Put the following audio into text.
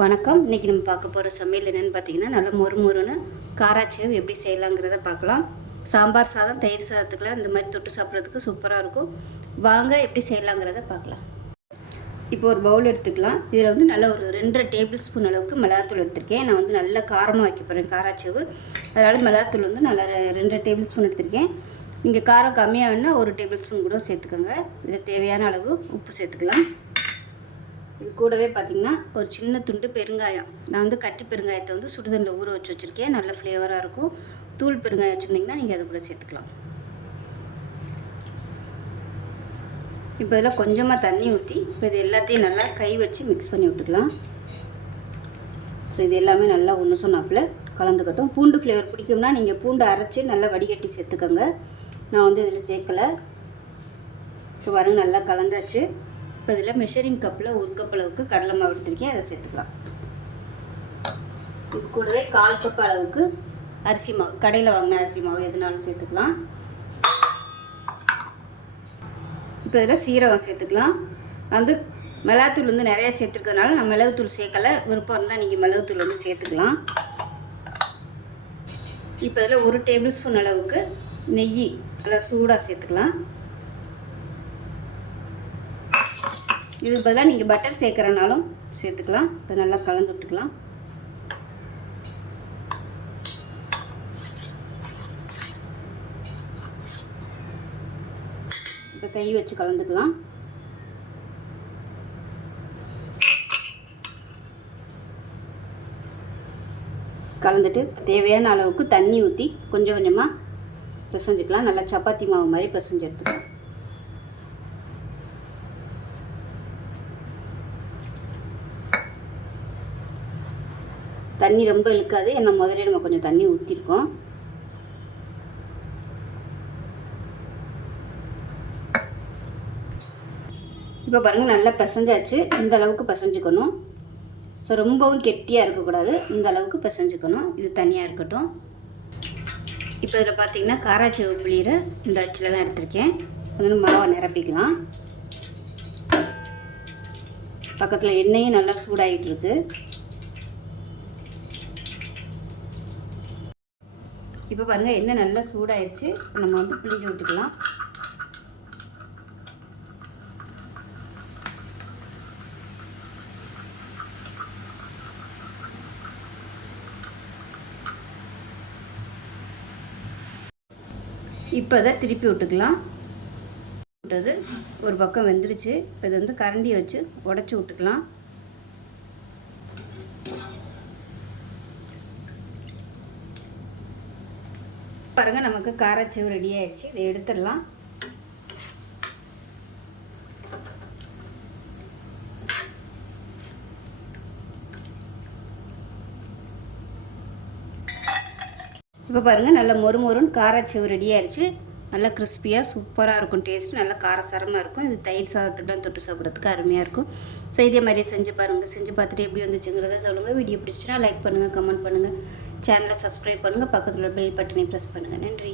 வணக்கம். இன்றைக்கி நம்ம பார்க்க போகிற சமையல் என்னென்னு பார்த்தீங்கன்னா, நல்லா மொறுமொறுன்னு காராச்சேவ் எப்படி செய்யலாங்கிறத பார்க்கலாம். சாம்பார் சாதம், தயிர் சாதத்துக்குலாம் இந்த மாதிரி தொட்டு சாப்பிட்றதுக்கு சூப்பராக இருக்கும். வாங்க எப்படி செய்யலாங்கிறத பார்க்கலாம். இப்போ ஒரு பவுல் எடுத்துக்கலாம். இதில் வந்து நல்லா ஒரு 2.5 டேபிள் ஸ்பூன் அளவுக்கு மிளகாத்தூள் எடுத்திருக்கேன். நான் வந்து நல்லா காரமாக வைக்க போகிறேன் காராச்சேவ். அதனால் மிளகாத்தூள் வந்து நல்லா 2.5 டேபிள் ஸ்பூன் எடுத்திருக்கேன். நீங்கள் காரம் கம்மியாக வேணால் 1 டேபிள் ஸ்பூன் கூட சேர்த்துக்கோங்க. இதில் தேவையான அளவு உப்பு சேர்த்துக்கலாம். இது கூடவே பார்த்திங்கன்னா ஒரு சின்ன துண்டு பெருங்காயம். நான் வந்து கட்டி பெருங்காயத்தை வந்து சுடுதண்ணில் ஊற வச்சு வச்சுருக்கேன். நல்ல ஃப்ளேவராக இருக்கும். தூள் பெருங்காயம் வச்சுருந்திங்கன்னா நீங்கள் அது கூட சேர்த்துக்கலாம். இப்போ இதில் கொஞ்சமாக தண்ணி ஊற்றி இப்போ இது எல்லாத்தையும் நல்லா கை வச்சு மிக்ஸ் பண்ணி விட்டுக்கலாம். ஸோ இது எல்லாமே நல்லா ஒன்று சொன்னாப்பில் கலந்துக்கட்டும். பூண்டு ஃப்ளேவர் பிடிக்கும்னா நீங்கள் பூண்டு அரைச்சி நல்லா வடிகட்டி சேர்த்துக்கோங்க. நான் வந்து இதில் சேர்க்கலை. இப்போ பாருங்க நல்லா கலந்தாச்சு. இப்போ இதில் மெஷரிங் கப்பில் 1 கப் அளவுக்கு கடலை மாவு எடுத்துருக்கேன். அதை சேர்த்துக்கலாம். இது கூடவே 1/4 கப் அளவுக்கு அரிசி மாவு, கடையில் வாங்கின அரிசி மாவு எதுனாலும் சேர்த்துக்கலாம். இப்போ இதில் சீரகம் சேர்த்துக்கலாம். வந்து மிளகாத்தூள் வந்து நிறையா சேர்த்துருக்கிறதுனால நான் மிளகுத்தூள் சேர்க்கலை. விருப்பம் இருந்தால் நீங்கள் மிளகுத்தூள் வந்து சேர்த்துக்கலாம். இப்போ இதில் 1 டேபிள் ஸ்பூன் அளவுக்கு நெய் நல்லா சூடாக சேர்த்துக்கலாம். இதுக்கு பதிலாக நீங்கள் பட்டர் சேர்க்குறனாலும் சேர்த்துக்கலாம். அதை நல்லா கலந்து விட்டுக்கலாம். இப்போ கை வச்சு கலந்துக்கலாம். கலந்துட்டு தேவையான அளவுக்கு தண்ணி ஊற்றி கொஞ்சம் கொஞ்சமாக பிசைஞ்சுக்கலாம். நல்லா சப்பாத்தி மாவு மாதிரி பிசைஞ்சு எடுத்துக்கலாம். தண்ணி ரொம்ப இழுக்காது. ஏன்னா முதல்ல நம்ம கொஞ்சம் தண்ணி ஊற்றிருக்கோம். இப்போ பாருங்கள் நல்லா பிசைஞ்சாச்சு. இந்த அளவுக்கு பிசைஞ்சுக்கணும். ஸோ ரொம்பவும் கெட்டியாக இருக்கக்கூடாது. இந்த அளவுக்கு பிசைஞ்சுக்கணும். இது தனியாக இருக்கட்டும். இப்போ இதில் பார்த்தீங்கன்னா காராச்சேவ் புளியிற இந்த அச்சில் தான் எடுத்திருக்கேன். அதில் மாவை நிரப்பிக்கலாம். பக்கத்தில் எண்ணெயும் நல்லா சூடாகிட்டு இருக்கு. இப்போ பாருங்கள் எண்ணெய் நல்லா சூடாயிருச்சு. நம்ம வந்து பிழிஞ்சு விட்டுக்கலாம். இப்போ அதை திருப்பி விட்டுக்கலாம். விட்டது ஒரு பக்கம் வெந்துருச்சு. இப்போ இதை வந்து கரண்டியை வச்சு உடச்சி விட்டுக்கலாம். பாருங்கள் நமக்கு காராச்சேவ் ரெடி ஆயிடுச்சு. இதை எடுத்துடலாம். இப்போ பாருங்கள் நல்லா மொறுமொறுன்னு காராச்சேவ் ரெடி ஆயிடுச்சு. நல்லா கிறிஸ்பியாக சூப்பராக இருக்கும். டேஸ்ட்டு நல்லா காரசாரமாக இருக்கும். இது தயிர் சாதத்துக்குலாம் தொட்டு சாப்பிட்றதுக்கு அருமையாக இருக்கும். ஸோ இதே மாதிரி செஞ்சு பாருங்கள். செஞ்சு பார்த்துட்டு எப்படி வந்துச்சுங்கிறத சொல்லுங்கள். வீடியோ பிடிச்சினா லைக் பண்ணுங்கள், கமெண்ட் பண்ணுங்கள், சேனலை சப்ஸ்கிரைப் பண்ணுங்கள், பக்கத்தில் பெல் பட்டனை ப்ரெஸ் பண்ணுங்கள். நன்றி.